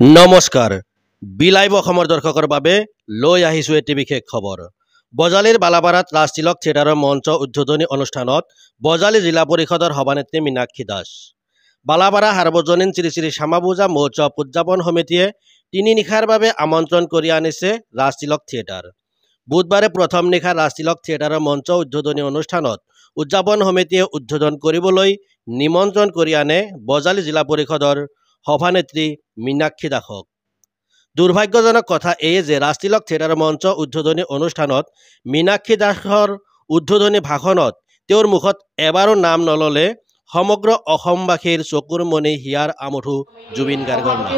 নমস্কাৰ বিলাইভ অসমৰ দৰ্শকৰ বাবে লৈ আহিছোঁ এটি বিশেষ খবৰ। বজালীৰ বালাপাৰাত ৰাজতিলক থিয়েটাৰৰ মঞ্চ উদ্বোধনী অনুষ্ঠানত বজালী জিলা পৰিষদৰ সভানেত্ৰী মীনাক্ষী দাস। বালাপাৰা সাৰ্বজনীন শ্ৰী শ্ৰী শ্যামাপূজা মহোৎসৱ উদযাপন সমিতিয়ে 3 নিশাৰ বাবে আমন্ত্ৰণ কৰি আনিছে ৰাজতিলক থিয়েটাৰ। বুধবাৰে প্ৰথম নিশা ৰাজতিলক থিয়েটাৰৰ মঞ্চ উদ্বোধনী অনুষ্ঠানত উদযাপন সমিতিয়ে উদ্বোধন কৰিবলৈ নিমন্ত্ৰণ কৰি আনে বজালী জিলা পৰিষদৰ সভানেত্ৰী মীনাক্ষী দাসক। দুৰ্ভাগ্যজনক কথা এই যে ৰাজতিলক থিয়েটাৰৰ মঞ্চ উদ্বোধনী অনুষ্ঠানত মীনাক্ষী দাসৰ উদ্বোধনী ভাষণত তেওঁৰ মুখত এবাৰো নাম নললে সমগ্ৰ অসমবাসীৰ চকুৰ মণি হিয়াৰ আমঠু জুবিন গাৰ্গৰ নাম।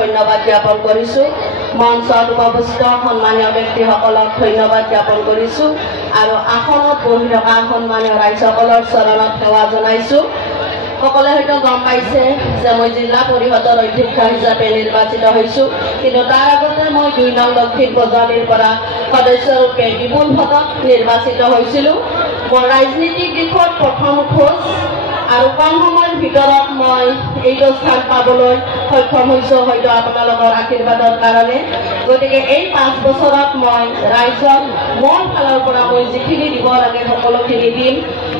ধন্যবাদ জ্ঞাপন কৰিছোঁ। মঞ্চত উপস্থিত সন্মানীয় ব্যক্তিসকলক ধন্যবাদ জ্ঞাপন কৰিছোঁ আৰু আসনত বহি থকা সন্মানীয় ৰাইজসকলৰ চৰণত সেৱা জনাইছোঁ। সকলে হয়তো গম পাইছে যে মই জিলা পৰিষদৰ অধ্যক্ষ হিচাপে নিৰ্বাচিত হৈছোঁ, কিন্তু তাৰ আগতে মই 2 নং দক্ষিণ বজালীৰ পৰা সদস্যৰূপে বিপুল ভোটত নিৰ্বাচিত হৈছিলোঁ। মোৰ ৰাজনীতিক দিশত প্ৰথম খোজ আৰু কম সময়ৰ ভিতৰত মই এইটো স্থান পাবলৈ সক্ষম হৈছোঁ, হয়তো আপোনালোকৰ আশীৰ্বাদৰ কাৰণে। গতিকে এই 5 বছৰত মই ৰাইজক মোৰ ফালৰ পৰা মই যিখিনি দিব লাগে সকলোখিনি দিম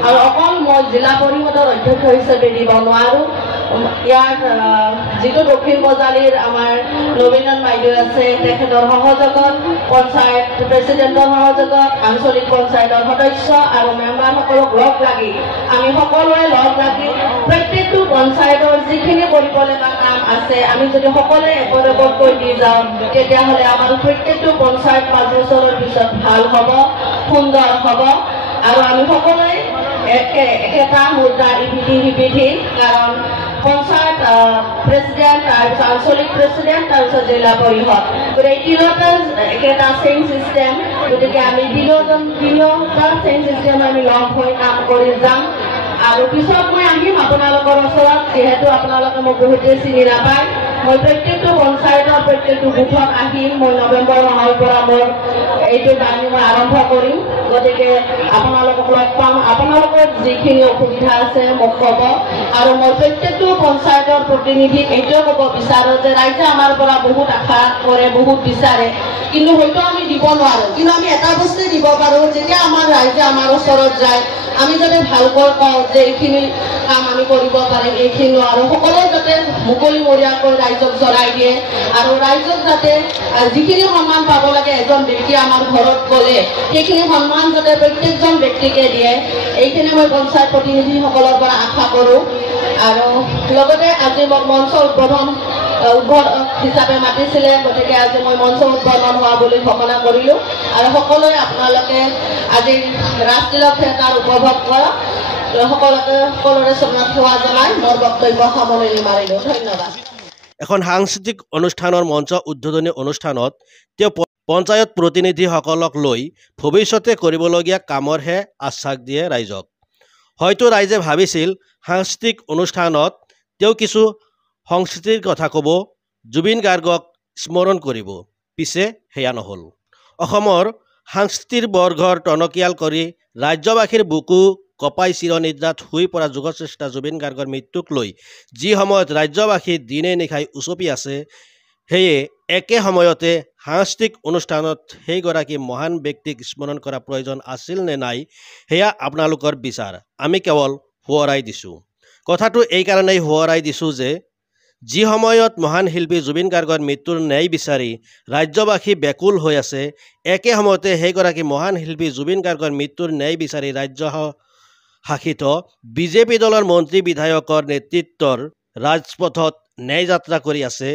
আৰু অকল মই জিলা পৰিষদৰ অধ্যক্ষ হিচাপে দিব নোৱাৰোঁ। ইয়াত যিটো দক্ষিণ বজালীৰ আমাৰ নবীনন বাইদেউ আছে, তেখেতৰ সহযোগত পঞ্চায়ত প্ৰেচিডেণ্টৰ সহযোগত আঞ্চলিক পঞ্চায়তৰ সদস্য আৰু মেম্বাৰসকলক লগ লাগি আমি সকলোৱে লগ লাগি প্ৰত্যেকটো পঞ্চায়তৰ যিখিনি কৰিবলগীয়া কাম আছে আমি যদি সকলোৱে একৰককৈ দি যাওঁ তেতিয়াহ'লে আমাৰ প্ৰত্যেকটো পঞ্চায়ত 5 বছৰৰ পিছত ভাল হ'ব, সুন্দৰ হ'ব আৰু আমি সকলোৱে একেটা মুদ্ৰা ইপিঠি কাৰণ পঞ্চায়ত প্ৰেচিডেণ্ট তাৰপিছত আঞ্চলিক প্ৰেচিডেণ্ট তাৰপিছত জিলা পৰিষদ গতিকে তিনিওটা একেটা চেইন চিষ্টেম। গতিকে আমি তিনিওটা চেইন চিষ্টেম আমি লগ হৈ কাম কৰি যাম আৰু পিছত মই আহিম আপোনালোকৰ ওচৰত। যিহেতু আপোনালোকে মোক বহুতে চিনি নাপায়, মই প্ৰত্যেকটো পঞ্চায়তৰ প্ৰত্যেকটো বুথত আহিম। মই নৱেম্বৰ মাহৰ পৰা মোৰ এইটো জাৰ্ণি মই আৰম্ভ কৰিম। গতিকে আপোনালোকক লগ পাম, আপোনালোকৰ যিখিনি অসুবিধা আছে মোক ক'ব আৰু মই প্ৰত্যেকটো পঞ্চায়তৰ প্ৰতিনিধিক এইটোৱে ক'ব বিচাৰোঁ যে ৰাইজে আমাৰ পৰা বহুত আশা কৰে, বহুত বিচাৰে, কিন্তু হয়তো আমি দিব নোৱাৰোঁ। কিন্তু আমি এটা বস্তুৱে দিব পাৰোঁ, যেতিয়া আমাৰ ৰাইজে আমাৰ ওচৰত যায় আমি যাতে ভালকৈ কওঁ যে এইখিনি কাম আমি কৰিব পাৰিম, এইখিনি নোৱাৰোঁ। সকলোৱে যাতে মুকলিমূৰীয়াকৈ ৰাইজক জনাই দিয়ে আৰু ৰাইজক যাতে যিখিনি সন্মান পাব লাগে এজন ব্যক্তি আমাৰ ঘৰত গ'লে সেইখিনি সন্মান যাতে প্ৰত্যেকজন ব্যক্তিকে দিয়ে, এইখিনি মই পঞ্চায়ত প্ৰতিনিধিসকলৰ পৰা আশা কৰোঁ। আৰু লগতে আজি মোক মঞ্চ উদ্বোধন হিচাপে মাতিছিলে, গতিকে আজি মই মঞ্চ উদ্বোধন হোৱা বুলি ঘোষণা কৰিলোঁ আৰু সকলোৱে আপোনালোকে আজি ৰাজতিলক থিয়েটাৰ উপভোগ কৰক। সকলোৰে চৰণত সেৱা জনাই মোৰ বক্তব্য সামৰণি মাৰিলোঁ। ধন্যবাদ। এখন সাংস্কৃতিক অনুষ্ঠানৰ মঞ্চ উদ্বোধনী অনুষ্ঠানত তেওঁ পঞ্চায়ত প্ৰতিনিধিসকলক লৈ ভৱিষ্যতে কৰিবলগীয়া কামৰহে আশ্বাস দিয়ে ৰাইজক। হয়তো ৰাইজে ভাবিছিল সাংস্কৃতিক অনুষ্ঠানত তেওঁ কিছু সংস্কৃতিৰ কথা ক'ব, জুবিন গাৰ্গক স্মৰণ কৰিব, পিছে সেয়া নহ'ল। অসমৰ সাংস্কৃতিৰ বৰ্গৰ টনকিয়াল কৰি ৰাজ্যবাসীৰ বুকু কপাই চিৰনিদ্ৰাত শুই পৰা যুগশ্ৰেষ্ঠ জুবিন গাৰ্গৰ মৃত্যুক লৈ যি সময়ত ৰাজ্যবাসী দিনে নিশাই উচপি আছে, সেয়ে একে সময়তে সাংস্কৃতিক অনুষ্ঠানত সেইগৰাকী মহান ব্যক্তিক স্মৰণ কৰা প্ৰয়োজন আছিল নে নাই সেয়া আপোনালোকৰ বিচাৰ। আমি কেৱল সোঁৱৰাই দিছোঁ। কথাটো এইকাৰণেই সোঁৱৰাই দিছোঁ যে যি সময়ত মহান শিল্পী জুবিন গাৰ্গৰ মৃত্যুৰ ন্যায় বিচাৰি ৰাজ্যবাসী ব্যাকুল হৈ আছে, একে সময়তে সেইগৰাকী মহান শিল্পী জুবিন গাৰ্গৰ মৃত্যুৰ ন্যায় বিচাৰি ৰাজ্য শাসিত বিজেপি দলৰ মন্ত্ৰী বিধায়কৰ নেতৃত্বৰ ৰাজপথত ন্যায় যাত্ৰা কৰি আছে।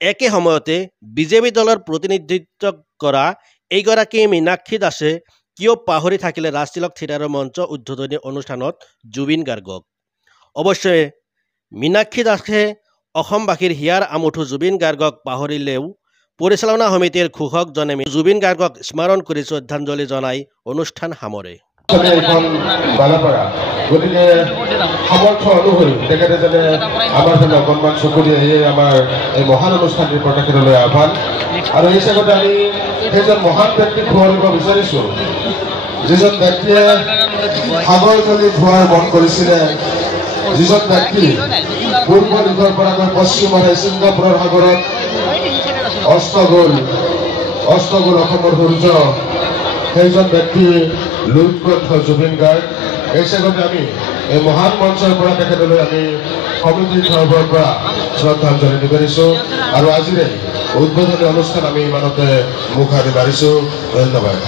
একে সময়তে বিজেপি দলৰ প্ৰতিনিধিত্ব কৰা এইগৰাকী মীনাক্ষী দাসে কিয় পাহৰি থাকিলে ৰাজতিলক থিয়েটাৰৰ মঞ্চ উদ্বোধনী অনুষ্ঠানত জুবিন গাৰ্গক? অৱশ্যে মীনাক্ষী দাসে অসমবাসীৰ হিয়াৰ আমঠু জুবিন গাৰ্গক পাহৰিলেও পৰিচালনা সমিতিৰ ঘোষকজনে জুবিন গাৰ্গক স্মৰণ কৰি শ্ৰদ্ধাঞ্জলি জনাই অনুষ্ঠান সামৰে। গতিকে সামৰ্থ্য অনুসৰি তেখেতে যেনে আমাৰ ফালে অকণমান চকু দিয়ে, সেয়ে আমাৰ এই মহান অনুষ্ঠানটিৰ পৰা তেখেতলৈ আহ্বান। আৰু এই হিচাপতে আমি সেইজন মহান ব্যক্তিক সোঁৱৰিব বিচাৰিছোঁ, যিজন ব্যক্তিয়ে সাগৰ জলি ধোৱাৰ মন কৰিছিলে, যিজন ব্যক্তি পূৰ্ব দিশৰ পৰা গৈ পশ্চিমৰে ছিংগাপুৰৰ সাগৰত অস্তগোল অসমৰ সূৰ্য সেইজন ব্যক্তি লুটকণ্ঠ জুবিন গাৰ্গ। এই চেগতে আমি এই মহান মঞ্চৰ পৰা তেখেতলৈ আমি সমিতিৰ তৰফৰ পৰা শ্ৰদ্ধাঞ্জলি নিবেদিছোঁ আৰু আজিৰে উদ্বোধনী অনুষ্ঠান আমি ইমানতে মুখাৰি মাৰিছোঁ। ধন্যবাদ।